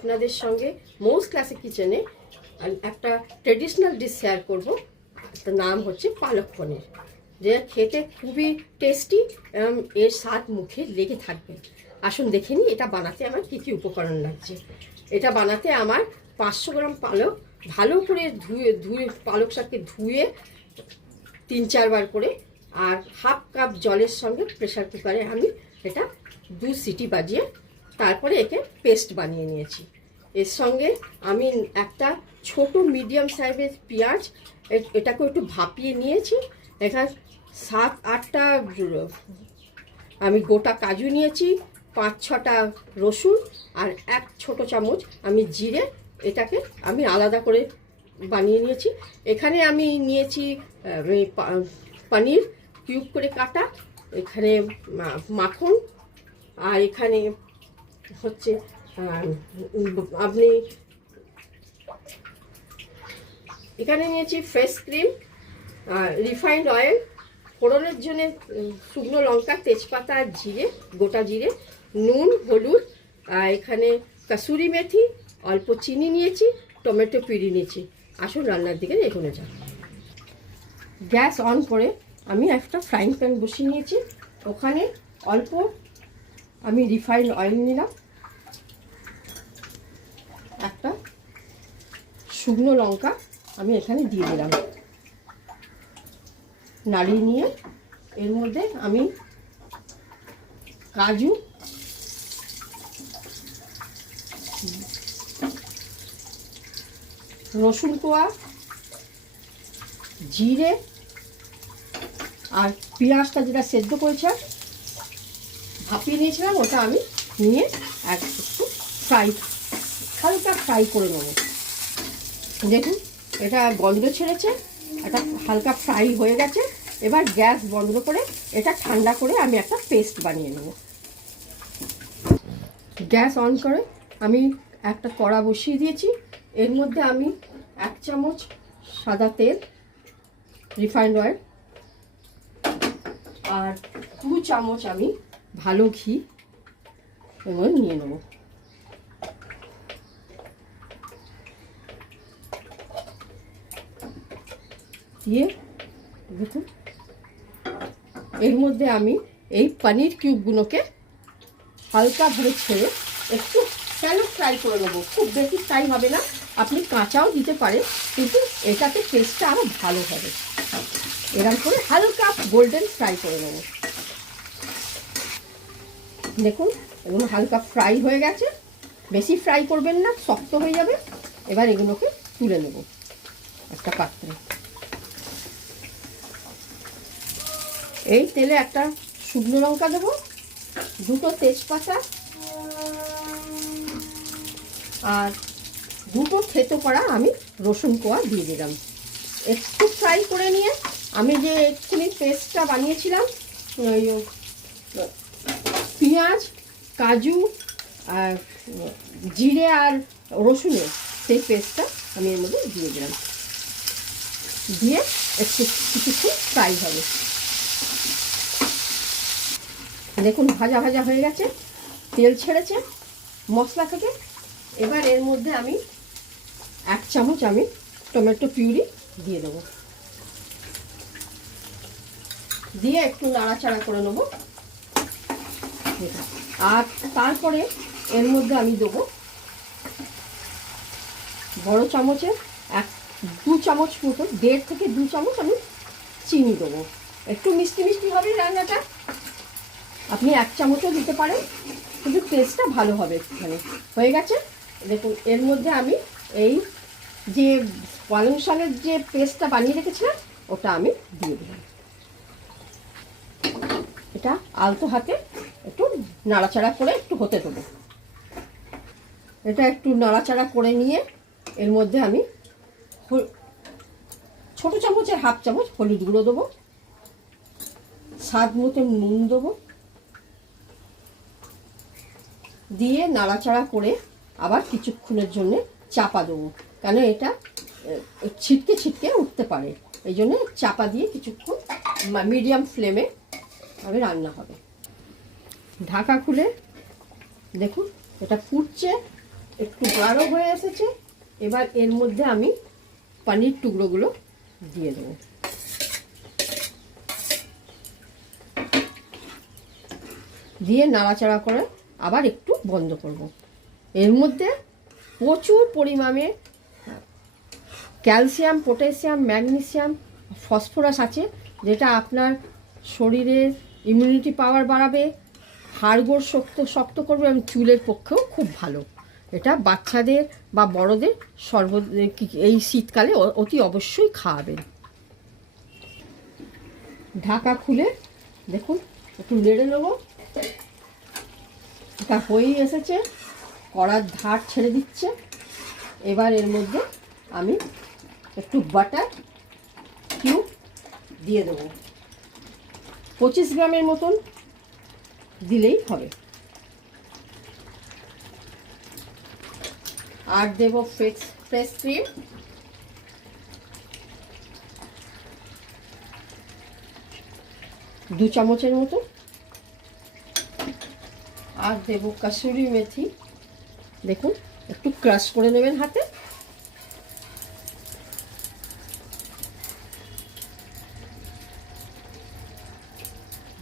আপনাদের সঙ্গে মৌস ক্লাসিক কিচেনে একটা ট্রেডিশনাল ডিশ শেয়ার করব। তার নাম হচ্ছে পালক পনির, যে খেতে খুবই টেস্টি এবং এর স্বাদ মুখে লেগে থাকবে। আসুন দেখে নিই এটা বানাতে আমার কী কী উপকরণ লাগছে। এটা বানাতে আমার 500 গ্রাম পালক ভালো করে ধুয়ে পালক শাককে ধুয়ে 3-4 বার করে আর হাফ কাপ জলের সঙ্গে প্রেসার কুকারে আমি এটা 2 সিটি বাজিয়ে তারপরে একে পেস্ট বানিয়ে নিয়েছি। এর সঙ্গে আমি একটা ছোট মিডিয়াম সাইজের পেঁয়াজ এটাকে একটু ভাপিয়ে নিয়েছি। এখানে 7-8টা আমি গোটা কাজু নিয়েছি, 5-6টা রসুন আর 1 ছোট চামচ আমি জিরে, এটাকে আমি আলাদা করে বানিয়ে নিয়েছি। এখানে আমি নিয়েছি পনির কিউব করে কাটা, এখানে মাখন, আর এখানে হচ্ছে আপনি এখানে নিয়েছি ফ্রেশ ক্রিম, রিফাইন্ড অয়েল, ফোড়নের জন্য শুকনো লঙ্কা, তেজপাতা, জিরে, গোটা জিরে, নুন, হলুদ, এখানে কাসুরি মেথি, অল্প চিনি নিয়েছি, টমেটো পিউরি নিয়েছি। আসুন রান্নার দিকে এগোনো যাক। গ্যাস অন করে আমি একটা ফ্রাইং প্যান বসিয়ে নিয়েছি। ওখানে অল্প আমি রিফাইন্ড অয়েল নিলাম, একটা শুকনো লঙ্কা আমি এখানে দিয়ে দিলাম, নাড়িয়ে নিয়ে এর মধ্যে আমি কাজু, রসুন কোয়া, জিরে আর পেঁয়াজটা যেটা সেদ্ধ করেছে ভাপিয়ে নিয়েছিলাম ওটা আমি নিয়ে একটু হালকা ফ্রাই করে নেব। দেখুন এটা গন্ধ ছেড়েছে, এটা হালকা ফ্রাই হয়ে গেছে। এবার গ্যাস বন্ধ করে এটা ঠান্ডা করে আমি একটা পেস্ট বানিয়ে নেব। গ্যাস অন করে আমি একটা কড়া বসিয়ে দিয়েছি। এর মধ্যে আমি 1 চামচ সাদা তেল, রিফাইন্ড অয়েল আর 2 চামচ আমি ভালো ঘি এবং নিয়ে নেব। দিয়ে দেখুন এর মধ্যে আমি এই পনির কিউবগুলোকে হালকাভাবে ছেড়ে একটু শ্যালো ফ্রাই করে নেবো। খুব বেশি ফ্রাই হবে না, আপনি কাঁচাও দিতে পারেন, কিন্তু এটাতে টেস্টটা আরও ভালো হবে। এরকম করে হালকা গোল্ডেন ফ্রাই করে নেব। দেখুন এগুলো হালকা ফ্রাই হয়ে গেছে, বেশি ফ্রাই করবেন না, শক্ত হয়ে যাবে। এবার এগুলোকে তুলে নেব একটা পাত্রে। এই তেলে একটা শুকনো লঙ্কা দেবো, 2টো তেজপাতা আর 2টো থেতো করা আমি রসুন কোয়া দিয়ে দিলাম। একটু ফ্রাই করে নিয়ে আমি যে এক্ষুনি পেস্টটা বানিয়েছিলাম পেঁয়াজ, কাজু আর জিরে আর রসুনের, সেই পেস্টটা আমি এর মধ্যে দিয়ে দিলাম। দিয়ে একটু কিছুক্ষণ ফ্রাই হবে। দেখুন ভাজা ভাজা হয়ে গেছে, তেল ছেড়েছে মশলা থেকে। এবার এর মধ্যে আমি 1 চামচ আমি টমেটো পিউরি দিয়ে দেবো, দিয়ে একটু নাড়াচাড়া করে নেবো। আর তারপরে এর মধ্যে আমি দেবো বড় চামচের 2 চামচ মতো, 1.5 থেকে 2 চামচ আমি চিনি দেবো। একটু মিষ্টি মিষ্টি হবে রান্নাটা, আপনি 1 চামচও দিতে পারেন, কিন্তু টেস্টটা ভালো হবে এখানে। হয়ে গেছে দেখুন। এর মধ্যে আমি এই যে পালং শাকের যে পেস্টটা বানিয়ে রেখেছিলাম ওটা আমি দিয়ে দিলাম। এটা আলতো হাতে একটু নাড়াচাড়া করে একটু হতে দেবো। এটা একটু নাড়াচাড়া করে নিয়ে এর মধ্যে আমি ছোট চামচের 1/2 চামচ হলুদ গুঁড়ো দেবো, স্বাদ মতো নুন দেবো, দিয়ে নাড়াচাড়া করে আবার কিছুক্ষণের জন্য চাপা দেবো, কেন এটা ছিটকে ছিটকে উঠতে পারে। এই জন্য চাপা দিয়ে কিছুক্ষণ মিডিয়াম ফ্লেমে আমি রান্না হবে। ঢাকা খুলে দেখুন এটা ফুটছে, একটু গাঢ় হয়ে এসেছে। এবার এর মধ্যে আমি পনির টুকরোগুলো দিয়ে দেবো। দিয়ে নাড়াচাড়া করে আবার একটু বন্ধ করব। এর মধ্যে প্রচুর পরিমাণে ক্যালসিয়াম, পটাশিয়াম, ম্যাগনেসিয়াম, ফসফরাস আছে, যেটা আপনার শরীরের ইমিউনিটি পাওয়ার বাড়াবে, হাড়গোড় শক্ত করবে এবং চুলের পক্ষেও খুব ভালো। এটা বাচ্চাদের বা বড়দের এই শীতকালে অতি অবশ্যই খাওয়াবেন। ঢাকা খুলে দেখুন, একটু নেড়ে নেবো। এটা হয়েই এসেছে, কড়ার ধার ছেড়ে দিচ্ছে। এবার এর মধ্যে আমি একটু বাটার কিউব দিয়ে দেবো, 25 গ্রামের মতন দিলেই হবে। আর দেব ফ্রেশ ক্রিম, দু চামচের মতো। আর দেব কাসুরি মেথি, দেখুন একটু ক্রাশ করে নেবেন হাতে।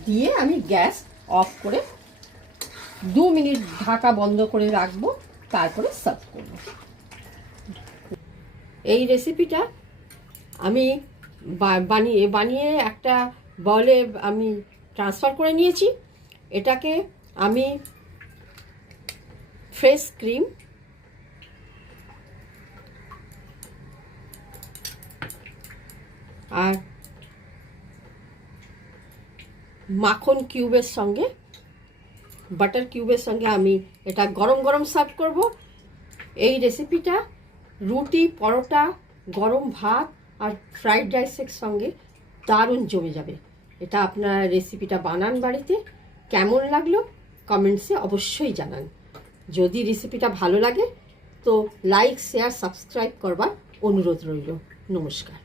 দিয়ে আমি গ্যাস অফ করে 2 মিনিট ঢাকা বন্ধ করে রাখবো, তারপরে সার্ভ করব। এই রেসিপিটা আমি বানিয়ে একটা বলে আমি ট্রান্সফার করে নিয়েছি। এটাকে আমি ফ্রেশ ক্রিম আর মাখন কিউবের সঙ্গে, বাটার কিউবের সঙ্গে আমি এটা গরম গরম সার্ভ করব। এই রেসিপিটা রুটি, পরোটা, গরম ভাত আর ফ্রাইড রাইসের সঙ্গে দারুণ জমে যাবে। এটা আপনারা রেসিপিটা বানান বাড়িতে, কেমন লাগলো কমেন্টসে অবশ্যই জানান। যদি রেসিপিটা ভালো লাগে তো লাইক, শেয়ার, সাবস্ক্রাইব করবার অনুরোধ রইল। নমস্কার।